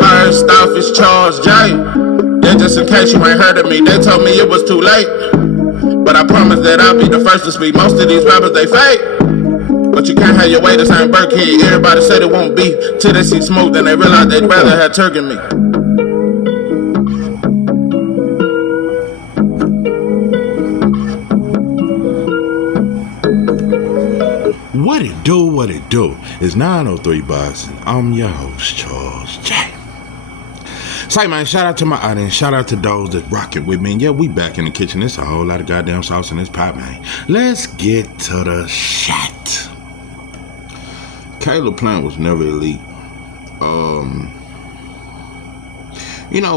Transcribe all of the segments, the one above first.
First off, it's Charles J. Then just in case you ain't heard of me, they told me it was too late. But I promise that I'll be the first to speak. Most of these rappers, they fake. But you can't have your way, this ain't Burkhead. Everybody said it won't be till they see smoke, then they realize they'd rather have turkey meat. What it do, what it do? It's 903 Boxing. I'm your host, Charles J. Say, man, shout out to my audience. Shout out to those that rocking with me. And yeah, we back in the kitchen. There's a whole lot of goddamn sauce in this pot, man. Let's get to the shit. Caleb Plant was never elite.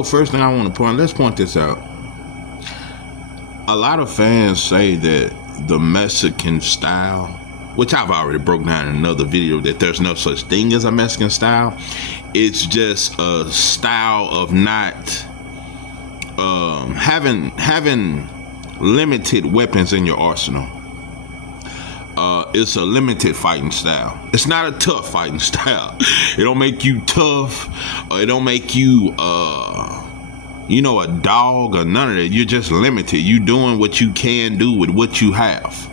First thing I want to let's point this out. A lot of fans say that the Mexican style, which I've already broke down in another video, that there's no such thing as a Mexican style. It's just a style of not having limited weapons in your arsenal. It's a limited fighting style. It's not a tough fighting style. It don't make you tough, or it don't make you a dog or none of that. You're just limited. You doing what you can do with what you have.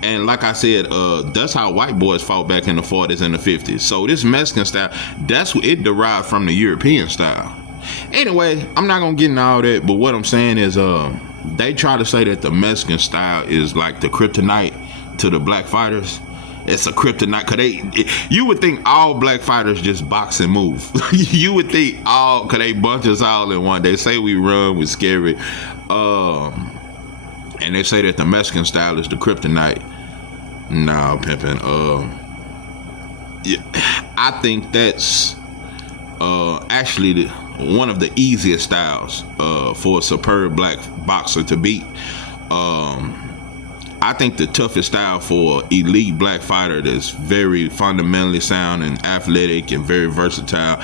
And like I said, that's how white boys fought back in the 40s and the 50s. So this Mexican style, that's what it derived from the European style. Anyway, I'm not gonna get into all that, but what I'm saying is, they try to say that the Mexican style is like the kryptonite to the black fighters. It's a kryptonite, cause you would think all black fighters just box and move. You would think cause they bunch us all in one. They say we run, we're scary. And they say that the Mexican style is the kryptonite. Nah, pimpin'. I think that's actually one of the easiest styles for a superb black boxer to beat. I think the toughest style for elite black fighter that's very fundamentally sound and athletic and very versatile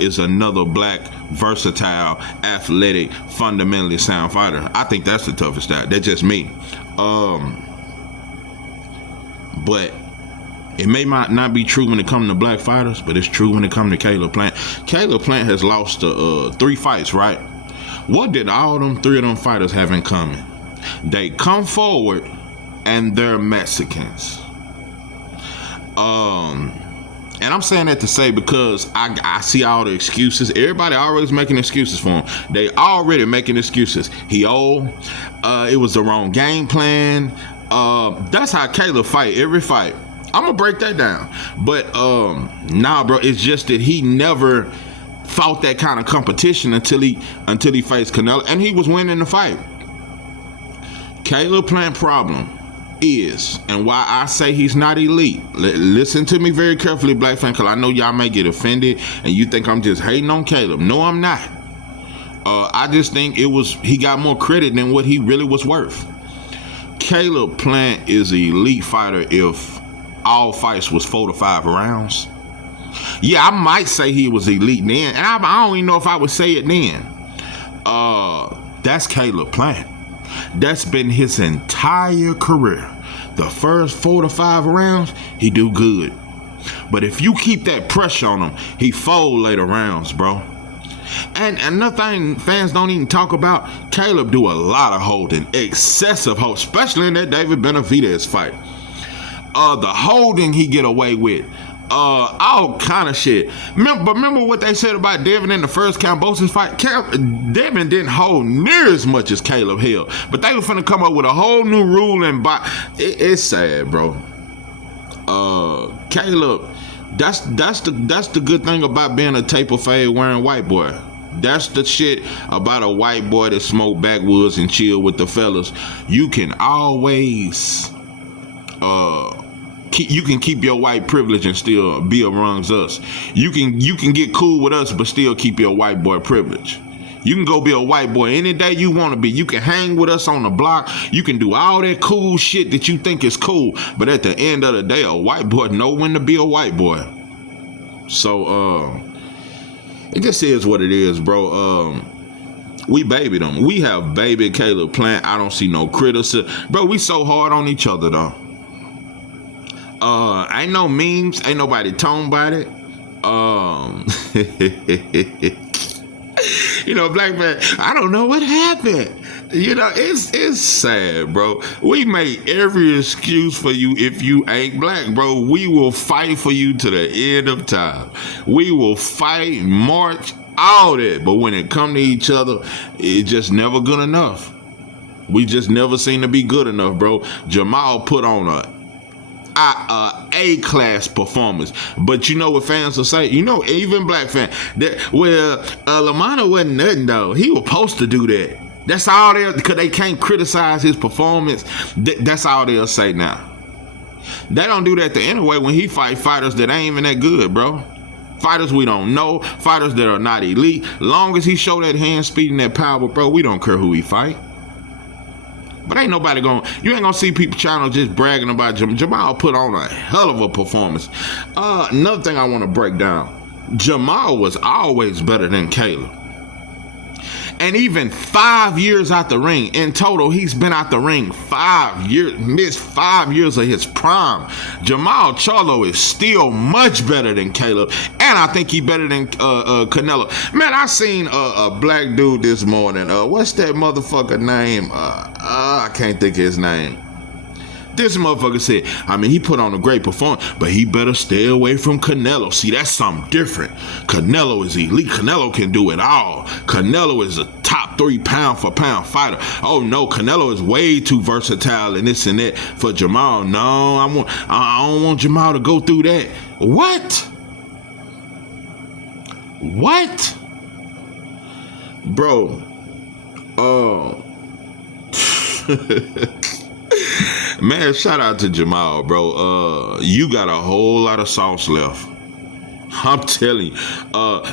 is another black, versatile, athletic, fundamentally sound fighter. I think that's the toughest style. That's just me. But it may not be true when it comes to black fighters, but it's true when it comes to Caleb Plant. Caleb Plant has lost 3 fights, right? What did all them 3 of them fighters have in common? They come forward and they're Mexicans. And I'm saying that to say because I see all the excuses. Everybody always making excuses for him. They already making excuses. He old. It was the wrong game plan. That's how Caleb fight every fight. I'm gonna break that down. But nah, bro, it's just that he never fought that kind of competition until he faced Canelo, and he was winning the fight. Caleb Plant problem is, and why I say he's not elite. Listen to me very carefully, black fan, because I know y'all may get offended and you think I'm just hating on Caleb. No, I'm not. I just think he got more credit than what he really was worth. Caleb Plant is an elite fighter if all fights was 4 to 5 rounds. Yeah, I might say he was elite then, and I don't even know if I would say it then. That's Caleb Plant. That's been his entire career. The first 4 to 5 rounds, he do good. But if you keep that pressure on him, he fold later rounds, bro. And another thing fans don't even talk about, Caleb do a lot of holding, excessive hold, especially in that David Benavidez fight. The holding he get away with, all kind of shit. Remember what they said about Devin in the first Kambosos fight? Devin didn't hold near as much as Caleb held, but they were finna come up with a whole new rule and it's sad, bro. Caleb, that's the good thing about being a taper fade wearing white boy. That's the shit about a white boy that smoke backwoods and chill with the fellas. You can always you can keep your white privilege and still be amongst us. You can get cool with us but still keep your white boy privilege. You can go be a white boy any day you want to be. You can hang with us on the block. You can do all that cool shit that you think is cool. But at the end of the day, a white boy know when to be a white boy. So, it just is what it is, bro. We babied them. We have baby Caleb Plant. I don't see no criticism. Bro, we so hard on each other, though. Ain't no memes. Ain't nobody talking about it. You know, black man, I don't know what happened. You know, it's sad, bro. We make every excuse for you if you ain't black, bro. We will fight for you to the end of time. We will fight, march, all that. But when it come to each other, it's just never good enough. We just never seem to be good enough, bro. Jamal put on a class performance, but you know what fans will say? You know, even black fans that Lamana wasn't nothing though. He was supposed to do that. That's all they, because they can't criticize his performance. That's all they'll say now. They don't do that the anyway when he fight fighters that ain't even that good, bro. Fighters we don't know, fighters that are not elite. Long as he show that hand speed and that power, bro, we don't care who he fight. But ain't nobody you ain't gonna see people channel just bragging about Jamal put on a hell of a performance. Another thing I want to break down, Jamal was always better than Caleb. And even 5 years out the ring, in total, he's been out the ring 5 years, missed 5 years of his prime. Jamal Charlo is still much better than Caleb, and I think he better than Canelo. Man, I seen a black dude this morning. What's that motherfucker name? I can't think of his name. This motherfucker said, I mean, he put on a great performance, but he better stay away from Canelo. See, that's something different. Canelo is elite. Canelo can do it all. Canelo is a top 3 pound for pound fighter. Oh no, Canelo is way too versatile and this and that for Jamal. No, I don't want Jamal to go through that. What? Bro. Man, shout out to Jamal, bro. You got a whole lot of sauce left. I'm telling you.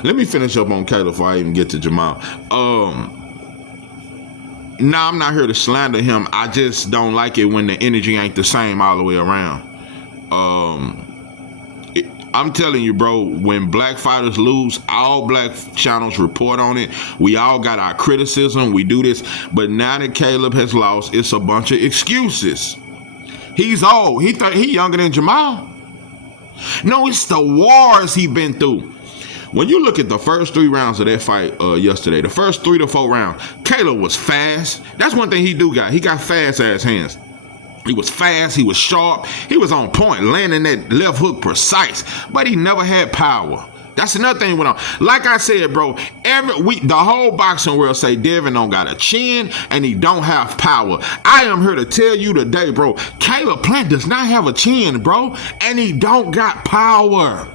Let me finish up on Caleb before I even get to Jamal. Nah, I'm not here to slander him. I just don't like it when the energy ain't the same all the way around. I'm telling you, bro, when black fighters lose, all black channels report on it. We all got our criticism. We do this. But now that Caleb has lost, it's a bunch of excuses. He's old. He younger than Jamal. No, it's the wars he been through. When you look at the first 3 rounds of that fight yesterday, the first 3 to 4 rounds, Caleb was fast. That's one thing he got. He got fast ass hands. He was fast, he was sharp, he was on point, landing that left hook precise, but he never had power. That's another thing went on. Like I said, bro, the whole boxing world say Devin don't got a chin and he don't have power. I am here to tell you today, bro, Caleb Plant does not have a chin, bro, and he don't got power.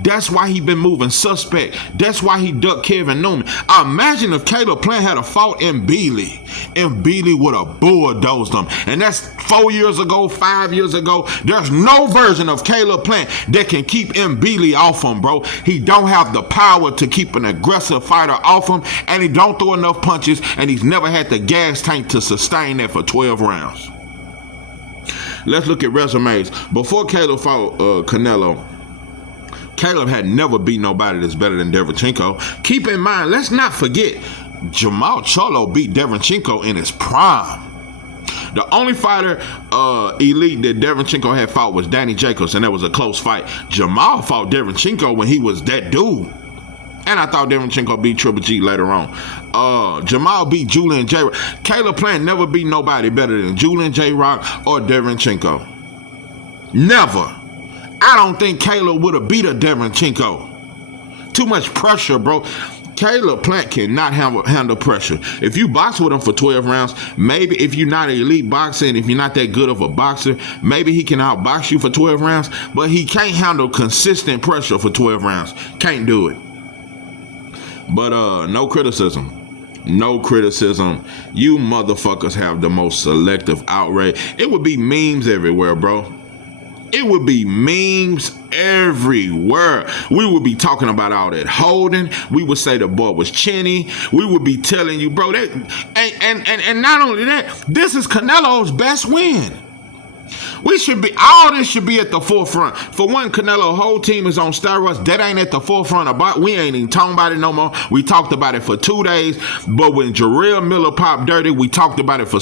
That's why he been moving suspect. That's why he ducked Kevin Newman. Imagine if Caleb Plant had a fought in Bealey. And Bealey would have bulldozed him. And that's 4 years ago, 5 years ago. There's no version of Caleb Plant that can keep M. Bealey off him, bro. He don't have the power to keep an aggressive fighter off him. And he don't throw enough punches. And he's never had the gas tank to sustain that for 12 rounds. Let's look at resumes. Before Caleb fought Canelo, Caleb had never beat nobody that's better than Derevchenko. Keep in mind, let's not forget, Jamal Charlo beat Derevchenko in his prime. The only fighter elite that Derevchenko had fought was Danny Jacobs, and that was a close fight. Jamal fought Derevchenko when he was that dude. And I thought Derevchenko beat Triple G later on. Jamal beat Julian J. Rock. Caleb Plant never beat nobody better than Julian J. Rock or Derevchenko. Never. I don't think Caleb would have beat a Derevchenko. Too much pressure, bro. Caleb Plant cannot handle pressure. If you box with him for 12 rounds, maybe if you're not an elite boxer and if you're not that good of a boxer, maybe he can outbox you for 12 rounds, but he can't handle consistent pressure for 12 rounds. Can't do it. But no criticism. No criticism. You motherfuckers have the most selective outrage. It would be memes everywhere, bro. It would be memes everywhere. We would be talking about all that holding. We would say the boy was chinny. We would be telling you, bro, that and not only that, this is Canelo's best win. All this should be at the forefront. For one, Canelo whole team is on steroids. That ain't at the forefront about. We ain't even talking about it no more. We talked about it for 2 days, but when Jarrell Miller popped dirty, we talked about it for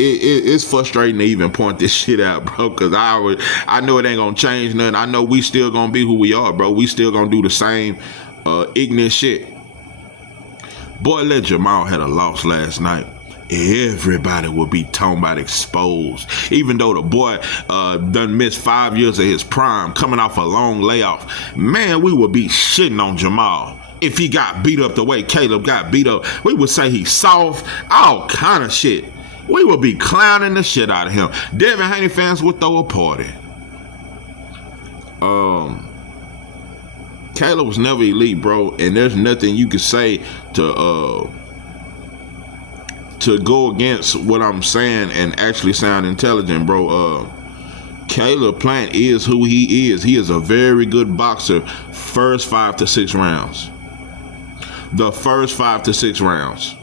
it's frustrating to even point this shit out, bro, because I know it ain't gonna change nothing. I know we still gonna be who we are, bro. We still gonna do the same ignorant shit. Boy, let Jamal had a loss last night. Everybody would be talking about exposed. Even though the boy done missed 5 years of his prime, coming off a long layoff. Man, we would be shitting on Jamal. If he got beat up the way Caleb got beat up, we would say he's soft, all kind of shit. We would be clowning the shit out of him. Devin Haney fans would throw a party. Caleb was never elite, bro, and there's nothing you could say to go against what I'm saying and actually sound intelligent, bro. Caleb Plant is who he is. He is a very good boxer. First 5 to 6 rounds. The first 5 to 6 rounds.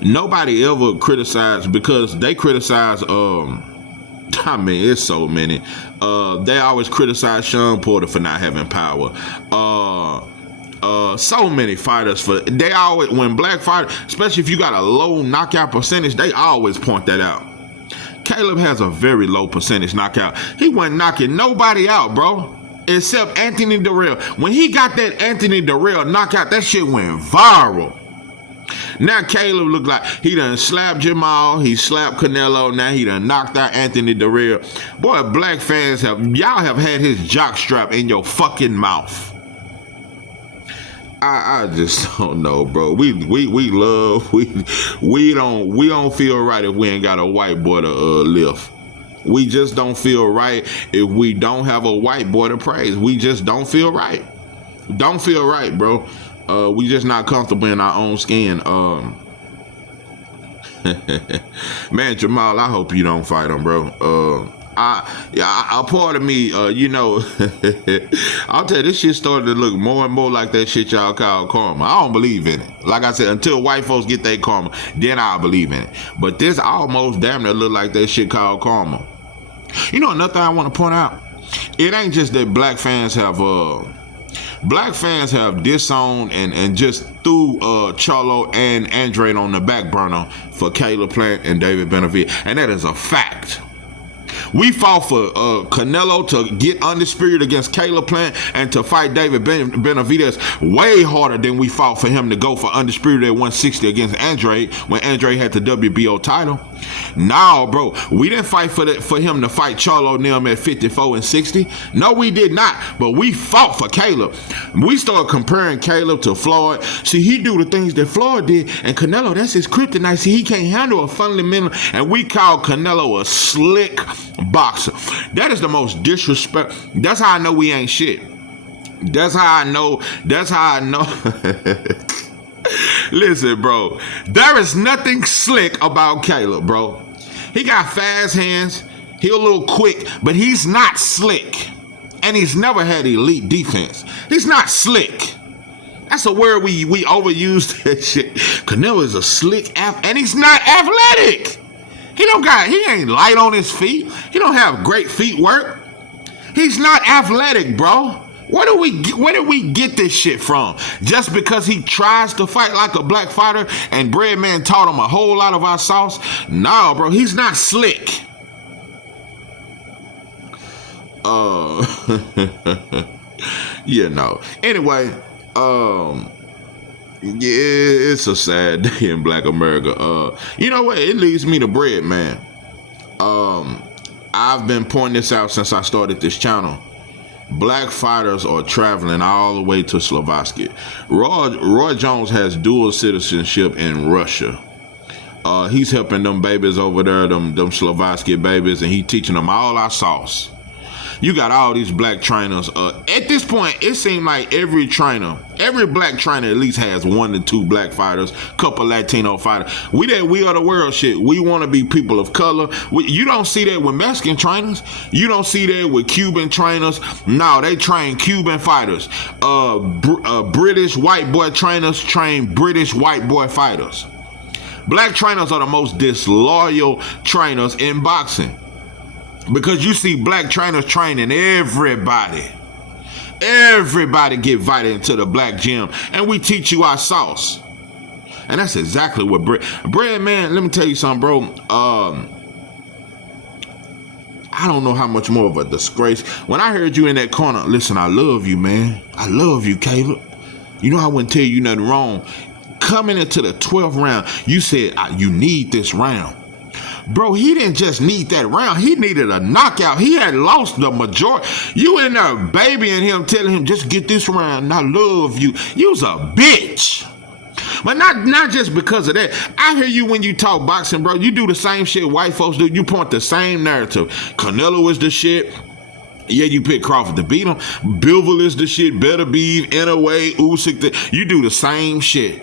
Nobody ever criticized, because they criticize, I mean, it's so many. They always criticize Sean Porter for not having power. So many fighters they always, when black fighters, especially if you got a low knockout percentage, they always point that out. Caleb has a very low percentage knockout. He wasn't knocking nobody out, bro, except Anthony Durrell. When he got that Anthony Durrell knockout, that shit went viral. Now Caleb look like he done slapped Jamal, he slapped Canelo, now he done knocked out Anthony Durrell. Boy, black fans y'all have had his jockstrap in your fucking mouth. I just don't know, bro. We don't feel right if we ain't got a white boy to lift. We just don't feel right if we don't have a white boy to praise. We just don't feel right. Don't feel right, bro. We just not comfortable in our own skin. Man, Jamal, I hope you don't fight him, bro. A part of me, you know, I'll tell you, this shit started to look more and more like that shit y'all call karma. I don't believe in it. Like I said, until white folks get their karma, then I'll believe in it. But this almost damn near look like that shit called karma. You know, another thing I want to point out, it ain't just that black fans have disowned and just threw Charlo and Andre on the back burner for Caleb Plant and David Benavidez, and that is a fact. We fought for Canelo to get undisputed against Caleb Plant and to fight David Benavidez way harder than we fought for him to go for undisputed at 160 against Andre when Andre had the WBO title. No, bro, we didn't fight for him to fight Charlo and them at 54 and 60. No, we did not. But we fought for Caleb. We started comparing Caleb to Floyd. See, he do the things that Floyd did, and Canelo, that's his kryptonite. See, he can't handle a fundamental, and we call Canelo a slick boxer. That is the most disrespect. That's how I know we ain't shit. That's how I know. Listen, bro, there is nothing slick about Caleb, bro. He got fast hands. He a little quick, but he's not slick. And he's never had elite defense. He's not slick. That's a word we overused that shit. Canelo is a slick and he's not athletic. He ain't light on his feet. He don't have great feet work. He's not athletic, bro. Where do we get this shit from? Just because he tries to fight like a black fighter and Breadman taught him a whole lot of our sauce? No, bro, he's not slick. You know. Anyway, yeah, it's a sad day in Black America. You know what? It leads me to Breadman. I've been pointing this out since I started this channel. Black fighters are traveling all the way to Slovakia. Roy Jones has dual citizenship in Russia. He's helping them babies over there, them Slovakia babies, and he teaching them all our sauce. You got all these black trainers. At this point, it seems like every black trainer at least has 1 to 2 black fighters, couple Latino fighters. We are the world shit. We want to be people of color. You don't see that with Mexican trainers. You don't see that with Cuban trainers. No, they train Cuban fighters. British white boy trainers train British white boy fighters. Black trainers are the most disloyal trainers in boxing. Because you see black trainers training everybody. Everybody get invited into the black gym, and we teach you our sauce. And that's exactly what Bread, man, let me tell you something, bro. I don't know how much more of a disgrace. When I heard you in that corner, listen, I love you, man. I love you, Caleb. You know I wouldn't tell you nothing wrong. Coming into the 12th round, you said, you need this round. Bro, he didn't just need that round. He needed a knockout. He had lost the majority. You in there babying him, telling him, just get this round. I love you. You was a bitch. But not just because of that. I hear you when you talk boxing, bro. You do the same shit white folks do. You point the same narrative. Canelo is the shit. Yeah, you pick Crawford to beat him. Bivol is the shit. Better be Inouye, Usyk. You do the same shit.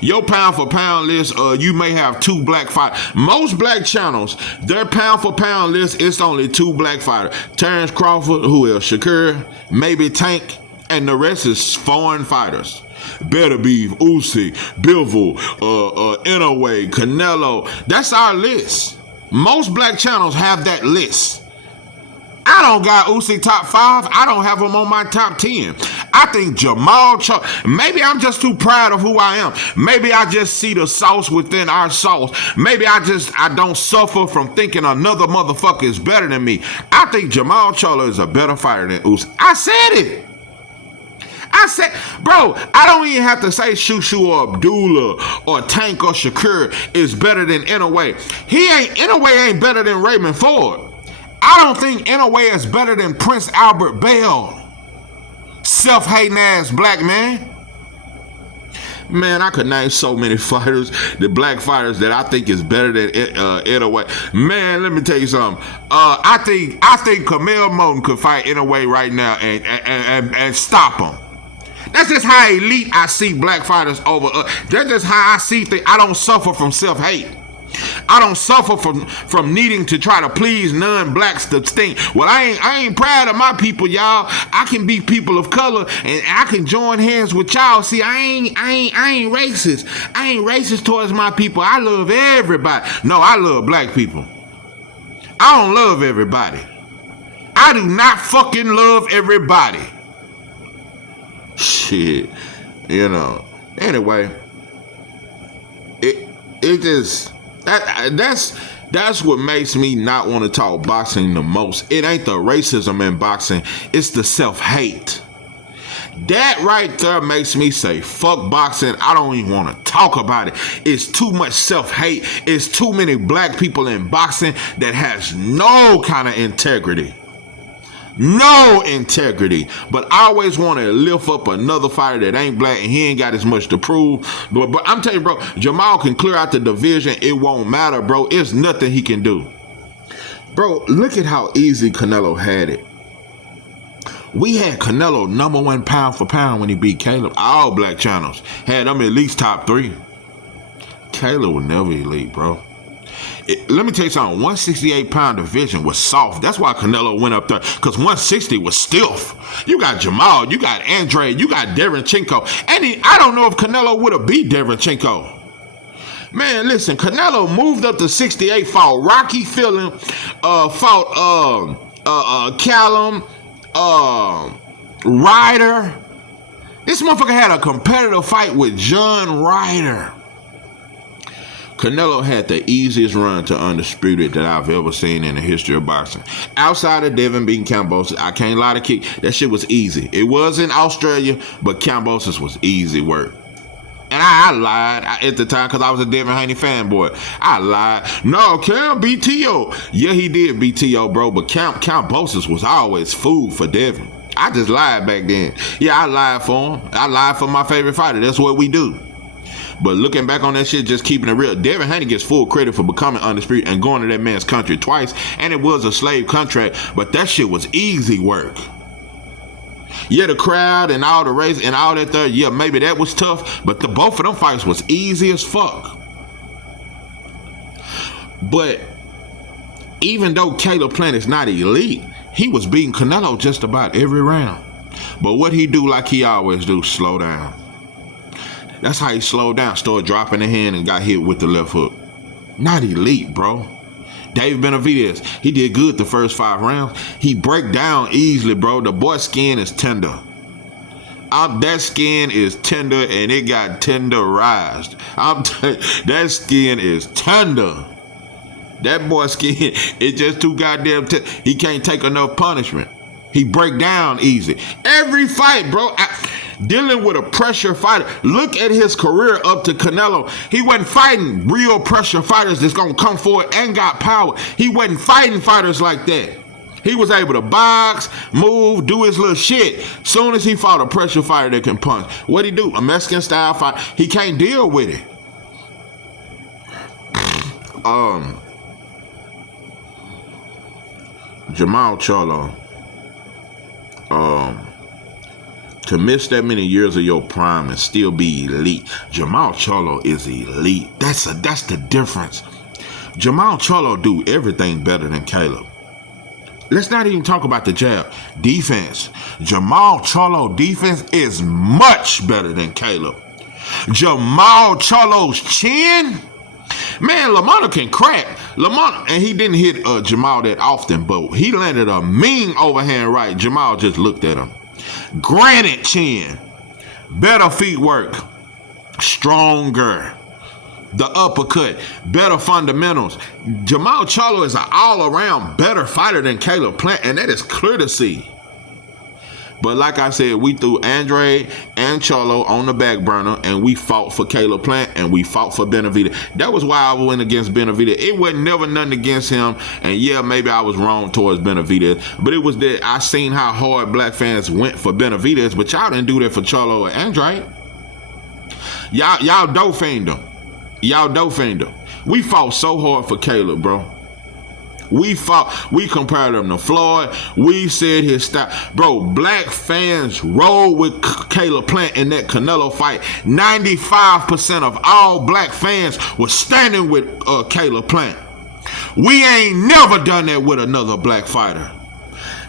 Your pound for pound list, you may have 2 black fighters. Most black channels, their pound for pound list, it's only 2 black fighters. Terrence Crawford, who else? Shakur, maybe Tank, and the rest is foreign fighters. Better be Usyk, Bivol, Inouye, Canelo. That's our list. Most black channels have that list. I don't got Usyk top 5. I don't have him on my top 10. I think Jamal Charlo. Maybe I'm just too proud of who I am. Maybe I just see the sauce within our sauce. Maybe I don't suffer from thinking another motherfucker is better than me. I think Jamal Charlo is a better fighter than Usyk. I said it. I said, bro, I don't even have to say Shushu or Abdullah or Tank or Shakur is better than Inouye. Inouye ain't better than Raymond Ford. I don't think Inouye is better than Prince Albert Bell. Self-hating ass black man. Man, I could name so many fighters, the black fighters that I think is better than Inouye. Man, let me tell you something. I think Camille Moten could fight Inouye right now and stop him. That's just how elite I see black fighters over. That's just how I see things. I don't suffer from self-hate. I don't suffer from needing to try to please non-blacks to think, well, I ain't proud of my people, y'all. I can be people of color and I can join hands with y'all. See, I ain't racist. I ain't racist towards my people. I love everybody. No, I love black people. I don't love everybody. I do not fucking love everybody. Shit. You know. Anyway. It just... That's what makes me not want to talk boxing the most. It ain't the racism in boxing, it's the self-hate. That right there makes me say, fuck boxing. I don't even want to talk about it. It's too much self-hate. It's too many black people in boxing that has no kind of integrity. No integrity. But I always want to lift up another fighter that ain't black and he ain't got as much to prove. But I'm telling you, bro, Jamal can clear out the division. It won't matter, bro. It's nothing he can do. Bro, look at how easy Canelo had it. We had Canelo number 1 pound for pound when he beat Caleb. All black channels had him at least top 3. Caleb was never elite, bro. Let me tell you something. 168-pound division was soft. That's why Canelo went up there, because 160 was stiff. You got Jamal, you got Andre, you got Derenchenko. And I don't know if Canelo would have beat Derenchenko. Man, listen, Canelo moved up to 68, fought Rocky Fielding, fought Callum, Ryder. This motherfucker had a competitive fight with John Ryder. Canelo had the easiest run to undisputed that I've ever seen in the history of boxing. Outside of Devin beating Kambosos, I can't lie to Kick, that shit was easy. It was in Australia, but Kambosos was easy work. And I lied at the time because I was a Devin Haney fanboy. I lied. No, Cam beat T.O. Yeah, he did beat T.O., bro, but Kambosos was always food for Devin. I just lied back then. Yeah, I lied for him. I lied for my favorite fighter. That's what we do. But looking back on that shit, just keeping it real, Devin Haney gets full credit for becoming undisputed and going to that man's country twice. And it was a slave contract, but that shit was easy work. Yeah, the crowd and all the race and all that there, yeah, maybe that was tough, but both of them fights was easy as fuck. But even though Caleb Plant is not elite, he was beating Canelo just about every round. But what he do like he always do, slow down. That's how he slowed down, started dropping the hand and got hit with the left hook. Not elite, bro. Dave Benavidez, he did good the first 5 rounds. He break down easily, bro. The boy's skin is tender. That skin is tender and it got tenderized. That skin is tender. That boy skin is just too goddamn he can't take enough punishment. He break down easy. Every fight, bro. Dealing with a pressure fighter. Look at his career up to Canelo. He wasn't fighting real pressure fighters that's gonna come forward and got power. He wasn't fighting fighters like that. He was able to box, move, do his little shit. Soon as he fought a pressure fighter that can punch, what'd he do? A Mexican style fight. He can't deal with it. Jamal Charlo. To miss that many years of your prime and still be elite. Jamal Charlo is elite. That's the difference. Jamal Charlo do everything better than Caleb. Let's not even talk about the jab. Defense. Jamal Charlo defense is much better than Caleb. Jamal Charlo's chin, man, Lamont can crack. Lamont, and he didn't hit Jamal that often, but he landed a mean overhand right. Jamal just looked at him. Granite chin, better feet work, stronger. The uppercut, better fundamentals. Jamal Charlo is an all-around better fighter than Caleb Plant, and that is clear to see. But like I said, we threw Andre and Charlo on the back burner, and we fought for Caleb Plant, and we fought for Benavidez. That was why I went against Benavidez. It wasn't never nothing against him, and yeah, maybe I was wrong towards Benavidez, but it was that I seen how hard black fans went for Benavidez, but y'all didn't do that for Charlo or Andre. Y'all dope-fiend him. Y'all dope-fiend him. We fought so hard for Caleb, bro. We compared him to Floyd. We said his style. Bro, black fans rolled with Caleb Plant in that Canelo fight. 95% of all black fans were standing with Caleb Plant. We ain't never done that with another black fighter.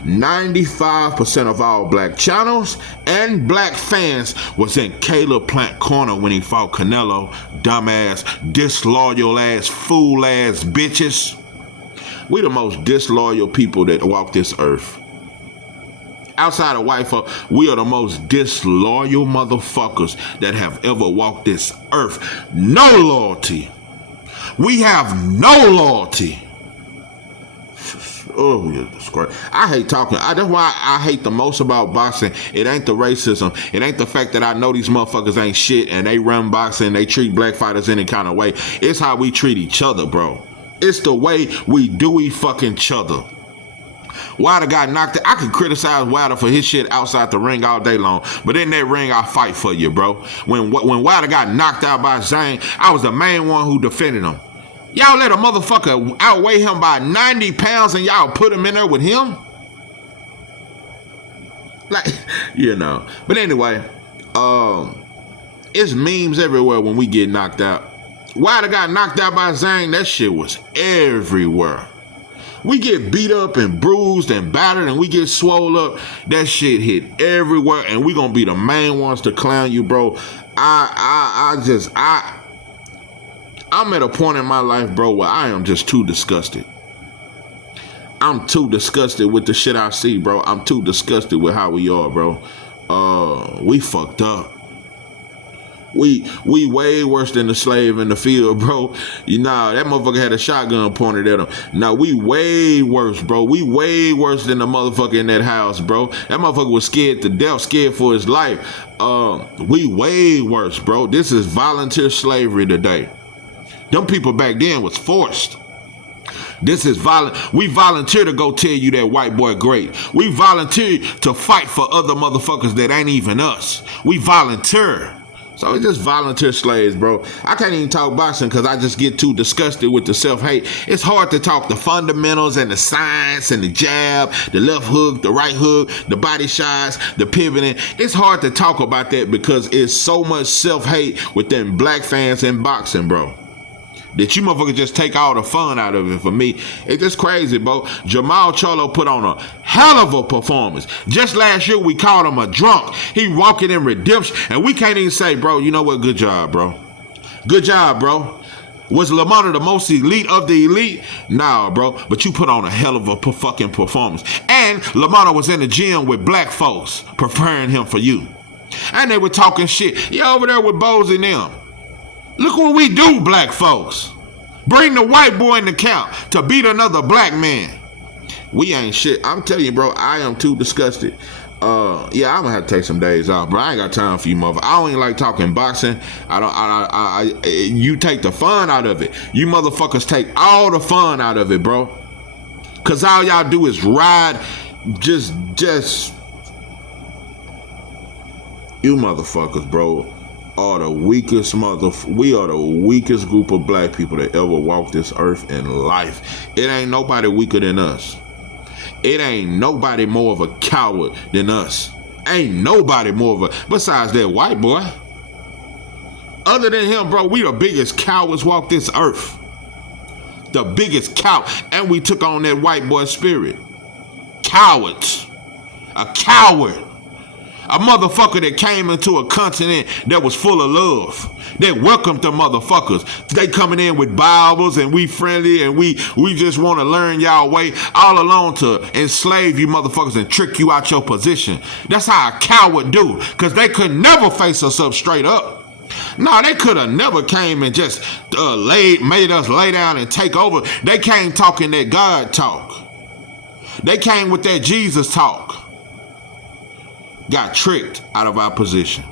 95% of all black channels and black fans was in Caleb Plant corner when he fought Canelo. Dumbass, disloyal ass, fool ass bitches. We the most disloyal people that walk this earth. Outside of white folk, we are the most disloyal motherfuckers that have ever walked this earth. No loyalty. We have no loyalty. Oh, yeah, that's great. I hate talking. That's why I hate the most about boxing. It ain't the racism. It ain't the fact that I know these motherfuckers ain't shit and they run boxing, they treat black fighters any kind of way. It's how we treat each other, bro. It's the way we do fucking each other. Wilder got knocked out. I can criticize Wilder for his shit outside the ring all day long, but in that ring, I fight for you, bro. When Wilder got knocked out by Zane, I was the main one who defended him. Y'all let a motherfucker outweigh him by 90 pounds and y'all put him in there with him? Like, you know. But anyway, it's memes everywhere when we get knocked out. Wilder got knocked out by Zane, that shit was everywhere. We get beat up and bruised and battered and we get swole up, that shit hit everywhere and we gonna be the main ones to clown you, bro. I'm at a point in my life, bro, where I am just too disgusted. I'm too disgusted with the shit I see, bro. I'm too disgusted with how we are, bro. We fucked up. We way worse than the slave in the field, bro. You know, that motherfucker had a shotgun pointed at him. Now, we way worse, bro. We way worse than the motherfucker in that house, bro. That motherfucker was scared to death, scared for his life. We way worse, bro. This is volunteer slavery today. Them people back then was forced. This is we volunteer to go tell you that white boy great. We volunteer to fight for other motherfuckers that ain't even us. We volunteer. So it's just volunteer slaves, bro. I can't even talk boxing because I just get too disgusted with the self-hate. It's hard to talk the fundamentals and the science and the jab, the left hook, the right hook, the body shots, the pivoting. It's hard to talk about that because it's so much self-hate within black fans in boxing, bro, that you motherfuckers just take all the fun out of it. For me, it's just crazy, bro. Jamal Charlo put on a hell of a performance. Just last year, we called him a drunk. He walking in redemption, and we can't even say, bro, you know what? Good job, bro. Good job, bro. Was Lamont the most elite of the elite? Nah, bro. But you put on a hell of a fucking performance. And Lamont was in the gym with black folks preparing him for you. And they were talking shit. You over there with Bose and them. Look what we do, black folks. Bring the white boy in the count to beat another black man. We ain't shit. I'm telling you, bro, I am too disgusted. Yeah, I'm gonna have to take some days off, bro. I ain't got time for you, motherfucker. I don't even like talking boxing. You take the fun out of it. You motherfuckers take all the fun out of it, bro. Cause all y'all do is ride, just you motherfuckers, bro, are the weakest we are the weakest group of black people that ever walked this earth in life. It ain't nobody weaker than us. It ain't nobody more of a coward than us. Ain't nobody more of a, besides that white boy. Other than him, bro, we the biggest cowards walk this earth. The biggest coward. And we took on that white boy spirit. Cowards. A coward. A motherfucker that came into a continent that was full of love. That welcomed the motherfuckers. They coming in with Bibles and we friendly and we just want to learn y'all way, all along to enslave you motherfuckers and trick you out your position. That's how a coward do. Because they could never face us up straight up. No, they could have never came and just made us lay down and take over. They came talking that God talk. They came with that Jesus talk. Got tricked out of our position.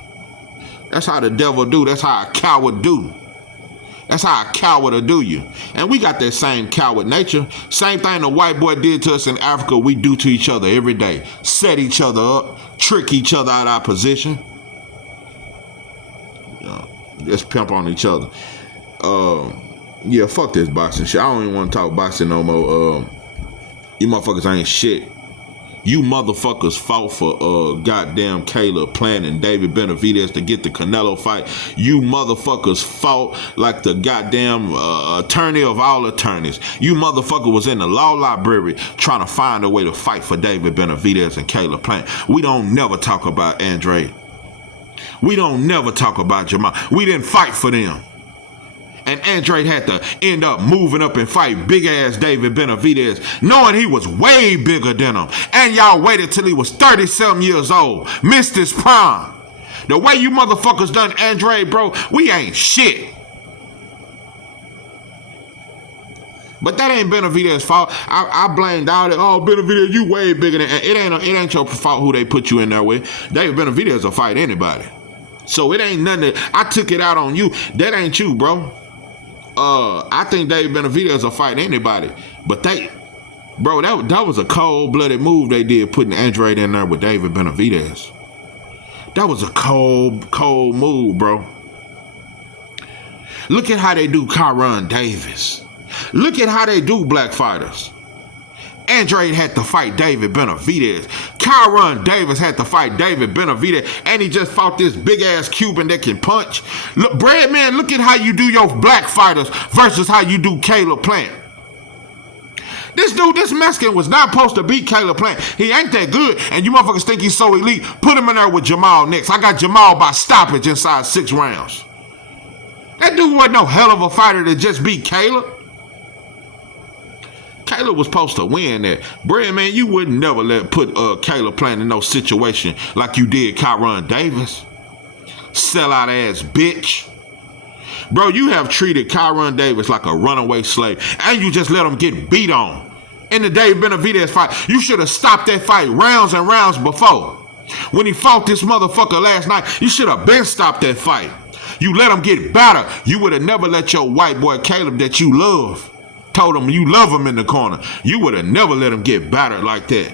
That's how the devil do. That's how a coward do. That's how a coward will do you. And we got that same coward nature. Same thing the white boy did to us in Africa, we do to each other every day. Set each other up. Trick each other out of our position. Just pimp on each other. Yeah, fuck this boxing shit. I don't even want to talk boxing no more. You motherfuckers ain't shit. You motherfuckers fought for goddamn Caleb Plant and David Benavidez to get the Canelo fight. You motherfuckers fought like the goddamn attorney of all attorneys. You motherfucker was in the law library trying to find a way to fight for David Benavidez and Caleb Plant. We don't never talk about Andre. We don't never talk about Jamal. We didn't fight for them. And Andre had to end up moving up and fight big ass David Benavidez, knowing he was way bigger than him. And y'all waited till he was 30-something years old. Missed his prime. The way you motherfuckers done Andre, bro, we ain't shit. But that ain't Benavidez's fault. I blamed all that. Oh, Benavidez, you way bigger than. It ain't your fault who they put you in there with. David Benavidez will fight anybody. So it ain't nothing that I took it out on you. That ain't you, bro. I think David Benavidez will fight anybody. But bro, that was a cold-blooded move they did, putting Andre in there with David Benavidez. That was a cold move, bro. Look at how they do Kyron Davis. Look at how they do black fighters. Andre had to fight David Benavidez. Kyron Davis had to fight David Benavidez. And he just fought this big-ass Cuban that can punch. Look, Brad, man, look at how you do your black fighters versus how you do Caleb Plant. This Mexican was not supposed to beat Caleb Plant. He ain't that good. And you motherfuckers think he's so elite. Put him in there with Jamal next. I got Jamal by stoppage inside 6 rounds. That dude wasn't no hell of a fighter to just beat Caleb. Caleb was supposed to win that. Brad, man, you wouldn't never put Caleb Plant in no situation like you did Kyron Davis. Sellout ass bitch. Bro, you have treated Kyron Davis like a runaway slave, and you just let him get beat on. In the David Benavidez fight, you should have stopped that fight rounds and rounds before. When he fought this motherfucker last night, you should have been stopped that fight. You let him get battered. You would have never let your white boy Caleb that you love, told him you love him in the corner. You would have never let him get battered like that.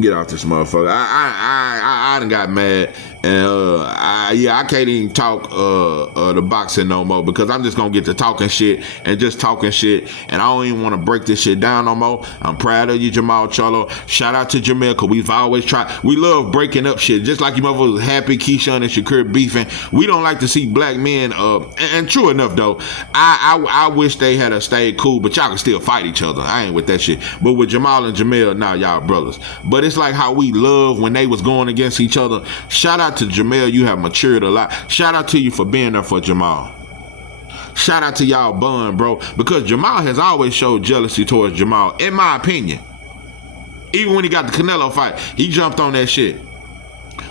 Get off this motherfucker. I done got mad. And I can't even talk the boxing no more because I'm just gonna get to talking shit and just talking shit, and I don't even want to break this shit down no more. I'm proud of you, Jamal Charlo. Shout out to Jamel, because we've always tried. We love breaking up shit, just like you motherfuckers Happy, Keyshawn, and Shakur beefing. We don't like to see black men. And true enough though, I wish they had stayed cool, but y'all can still fight each other. I ain't with that shit. But with Jamal and Jamel, nah, y'all brothers. But it's like how we love when they was going against each other. Shout out to Jamel, you have matured a lot. Shout out to you for being there for Jamal. Shout out to y'all bun, bro, because Jamal has always showed jealousy towards Jamal, in my opinion. Even when he got the Canelo fight, he jumped on that shit.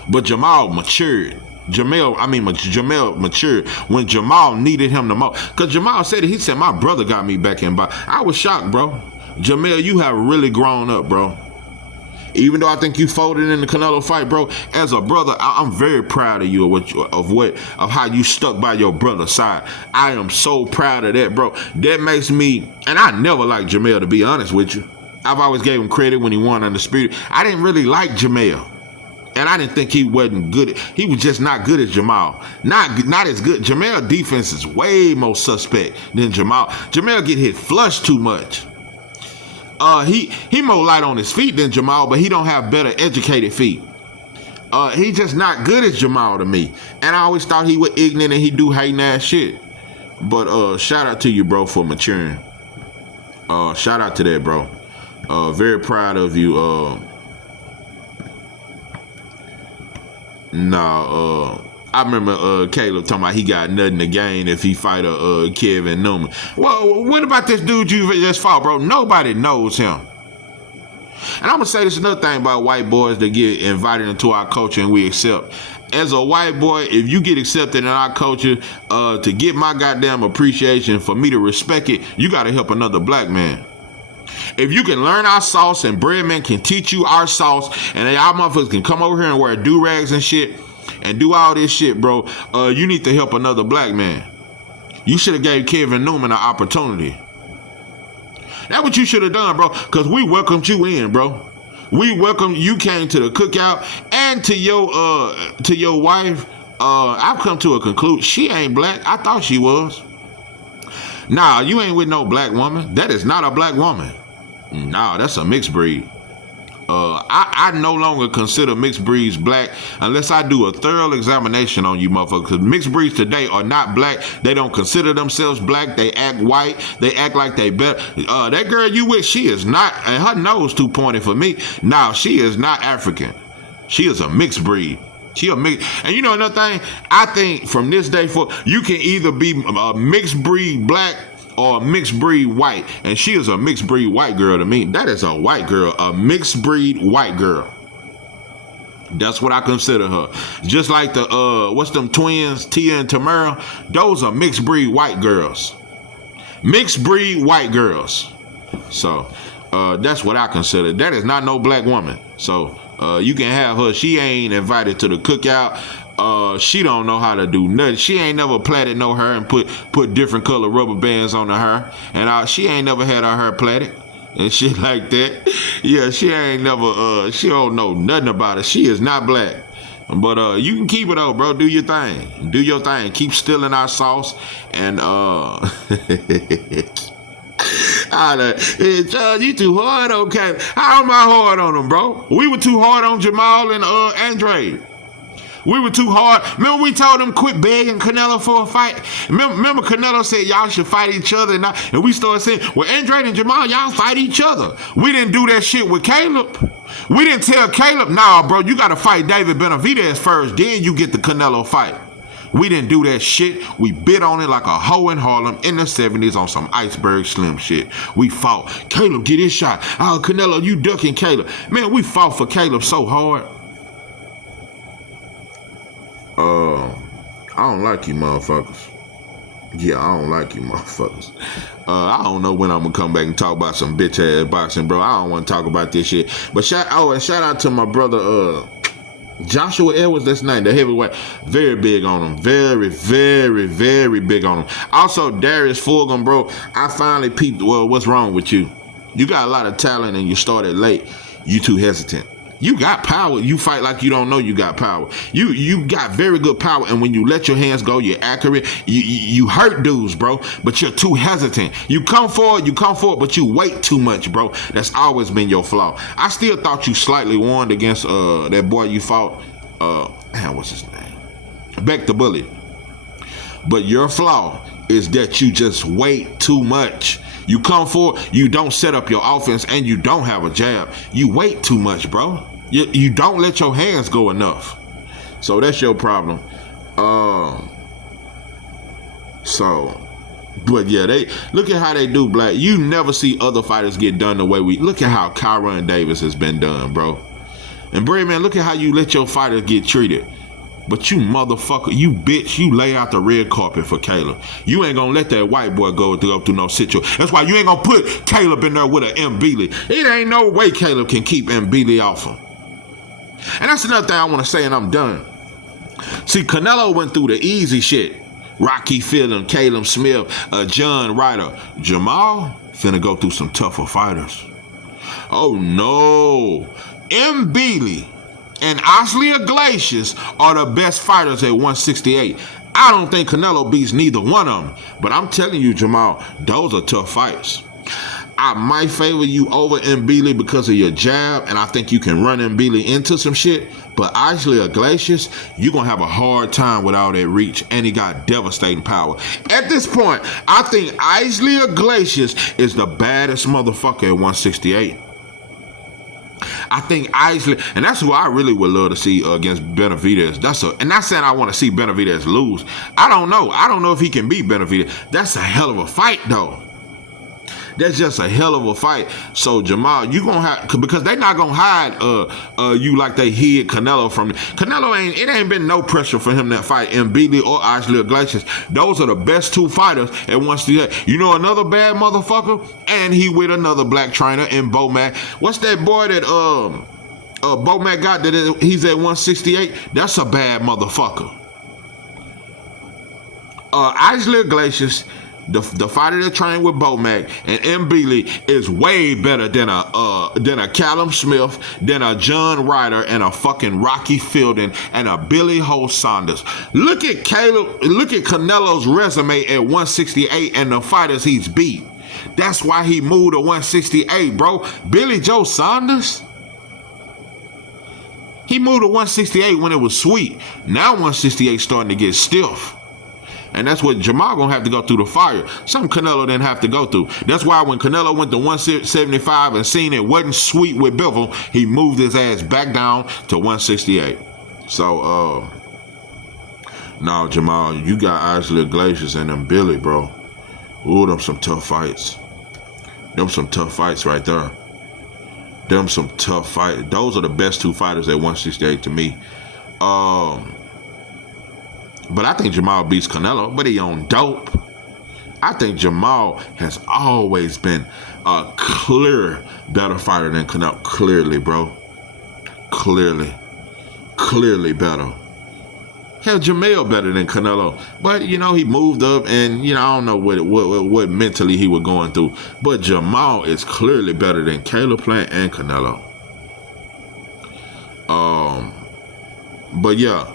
But Jamal matured. Jamel matured when Jamal needed him the most. Because Jamal said it. He said, my brother got me back in boxing. I was shocked, bro. Jamel, you have really grown up, bro. Even though I think you folded in the Canelo fight, bro, as a brother, I'm very proud of you of how you stuck by your brother's side. I am so proud of that, bro. That makes me, and I never liked Jamel, to be honest with you. I've always gave him credit when he won Undisputed. I didn't really like Jamel. And I didn't think he wasn't good. He was just not good as Jamal. Not as good. Jamal defense is way more suspect than Jamal. Jamal get hit flush too much. He more light on his feet than Jamal, but he don't have better educated feet. He just not good as Jamal to me. And I always thought he was ignorant and he do hating ass shit. But shout out to you, bro, for maturing. Shout out to that, bro. Very proud of you. I remember Caleb talking about he got nothing to gain if he fight Kevin Newman. Well, what about this dude you just fought, bro? Nobody knows him. And I'm going to say this another thing about white boys that get invited into our culture and we accept. As a white boy, if you get accepted in our culture, to get my goddamn appreciation, for me to respect it, you got to help another black man. If you can learn our sauce and Breadman can teach you our sauce and y'all motherfuckers can come over here and wear do-rags and shit and do all this shit, bro, you need to help another black man. You should have gave Kevin Newman an opportunity. That's what you should have done, bro, because we welcomed you in, bro. We welcomed you, came to the cookout, and to your wife. I've come to a conclusion. She ain't black. I thought she was. Nah, you ain't with no black woman. That is not a black woman. Nah, that's a mixed breed. I no longer consider mixed breeds black unless I do a thorough examination on you motherfuckers. Because mixed breeds today are not black. They don't consider themselves black. They act white. They act like they better. That girl you with, she is not, and her nose too pointed for me. Nah, she is not African. She is a mixed breed. She a mix, and you know another thing. I think from this day forward, you can either be a mixed breed black or a mixed breed white, and she is a mixed breed white girl to me. That is a white girl, a mixed breed white girl. That's what I consider her. Just like the what's them twins, Tia and Tamara? Those are mixed breed white girls. Mixed breed white girls. So that's what I consider. That is not no black woman. So you can have her. She ain't invited to the cookout. She don't know how to do nothing. She ain't never plaited no hair and put different color rubber bands on her hair. And she ain't never had her hair plaited and shit like that. Yeah, she ain't never, she don't know nothing about it. She is not black. But you can keep it though, bro. Do your thing. Do your thing. Keep stealing our sauce. And hey, Charles, you too hard on Canelo. How am I hard on him, bro? We were too hard on Jamal and Andre. We were too hard. Remember we told him quit begging Canelo for a fight? Remember Canelo said y'all should fight each other, and we started saying, well, Andre and Jamal, y'all fight each other. We didn't do that shit with Caleb. We didn't tell Caleb, nah, bro, you got to fight David Benavidez first, then you get the Canelo fight. We didn't do that shit. We bit on it like a hoe in Harlem in the 70s on some Iceberg Slim shit. We fought. Caleb, get his shot. Oh, Canelo, you ducking Caleb. Man, we fought for Caleb so hard. I don't like you motherfuckers. Yeah, I don't like you motherfuckers. I don't know when I'm gonna come back and talk about some bitch ass boxing, bro. I don't want to talk about this shit. But shout out to my brother Joshua Edwards, that's name, the heavyweight. Very big on him. Very, very, very big on him. Also, Darius Fulgham, bro. I finally peeped. Well, what's wrong with you? You got a lot of talent and you started late. You too hesitant. You got power. You fight like you don't know you got power. You got very good power, and when you let your hands go, you're accurate. You hurt dudes, bro, but you're too hesitant. You come forward, but you wait too much, bro. That's always been your flaw. I still thought you slightly won against that boy you fought. What's his name? Beck the Bully. But your flaw is that you just wait too much. You come forward, you don't set up your offense, and you don't have a jab. You wait too much, bro. You don't let your hands go enough. So that's your problem. But yeah, they look at how they do black. You never see other fighters get done the way we look at how Kyron Davis has been done, bro. And Bray, man, look at how you let your fighters get treated. But you motherfucker, you bitch, you lay out the red carpet for Caleb. You ain't gonna let that white boy go through no situation. That's why you ain't gonna put Caleb in there with an M. Beasley. It ain't no way Caleb can keep M. Beasley off him. And that's another thing I want to say, and I'm done. See, Canelo went through the easy shit. Rocky Fielding, Caleb Smith, John Ryder. Jamal finna go through some tougher fighters. Oh no. M. Beasley and Ashley Iglesias are the best fighters at 168. I don't think Canelo beats neither one of them. But I'm telling you, Jamal, those are tough fights. I might favor you over Mbili because of your jab, and I think you can run Mbili into some shit. But Ashley Iglesias, you're going to have a hard time with all that reach, and he got devastating power. At this point, I think Ashley Iglesias is the baddest motherfucker at 168. I think Ashley, and that's who I really would love to see against Benavidez. And not saying I want to see Benavidez lose. I don't know. I don't know if he can beat Benavidez. That's a hell of a fight, though. That's just a hell of a fight. So Jamal, you gonna have, because they not gonna hide you like they hid Canelo from me. Canelo ain't been no pressure for him to fight Mbili or Ashley Iglesias. Those are the best two fighters at 168. You know another bad motherfucker, and he with another black trainer in Bomac. What's that boy that Bomac got that he's at 168? That's a bad motherfucker. Ashley Iglesias, the fighter that trained with Bomac, and Mbili is way better than a Callum Smith, than a John Ryder, and a fucking Rocky Fielding, and a Billy Ho Saunders. Look at Canelo's resume at 168 and the fighters he's beat. That's why he moved to 168, bro. Billy Joe Saunders? He moved to 168 when it was sweet. Now 168 starting to get stiff. And that's what Jamal gonna have to go through the fire. Something Canelo didn't have to go through. That's why when Canelo went to 175 and seen it wasn't sweet with Bivol, he moved his ass back down to 168. So, no, Jamal, you got Ashley Iglesias and them Billy, bro. Ooh, them some tough fights. Them some tough fights right there. Them some tough fights. Those are the best two fighters at 168 to me. But I think Jamal beats Canelo, but he on dope. I think Jamal has always been a clear better fighter than Canelo. Clearly, bro. Clearly better. Hell, Jamel better than Canelo. But, you know, he moved up and, you know, I don't know what mentally he was going through. But Jamal is clearly better than Caleb Plant and Canelo. But yeah.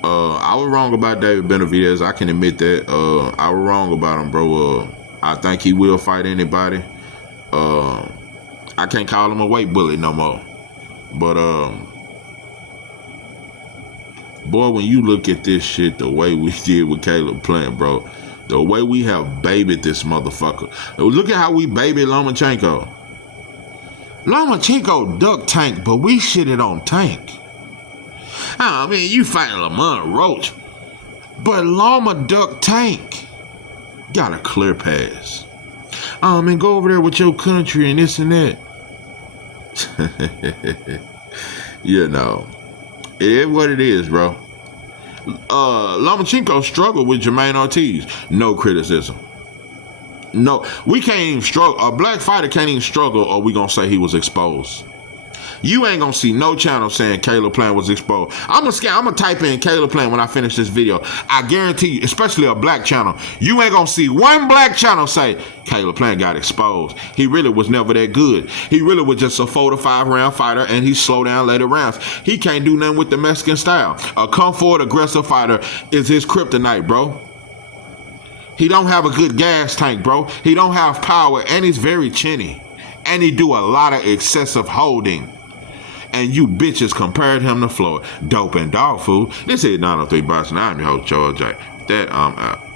I was wrong about David Benavidez. I can admit that. I was wrong about him, bro. I think he will fight anybody. I can't call him a weight bully no more. But, boy, when you look at this shit the way we did with Caleb Plant, bro, the way we have babied this motherfucker. Look at how we babied Lomachenko. Lomachenko ducked Tank, but we shitted on Tank. I mean, you fighting Lamont Roach, but Loma duck Tank. Got a clear pass. Man, go over there with your country and this and that. You know, it is what it is, bro. Lomachenko struggled with Jermaine Ortiz. No criticism. No, we can't even struggle. A black fighter can't even struggle, or we gonna say he was exposed. You ain't gonna see no channel saying Caleb Plant was exposed. I'm gonna type in Caleb Plant when I finish this video. I guarantee you, especially a black channel, you ain't gonna see one black channel say Caleb Plant got exposed. He really was never that good. He really was just a 4 to 5 round fighter, and he slowed down later rounds. He can't do nothing with the Mexican style. A come forward aggressive fighter is his kryptonite, bro. He don't have a good gas tank, bro. He don't have power, and he's very chinny. And he do a lot of excessive holding. And you bitches compared him to Floyd. Dope and dog food. This is 903 Boxing. I'm your host, George J. That I'm out.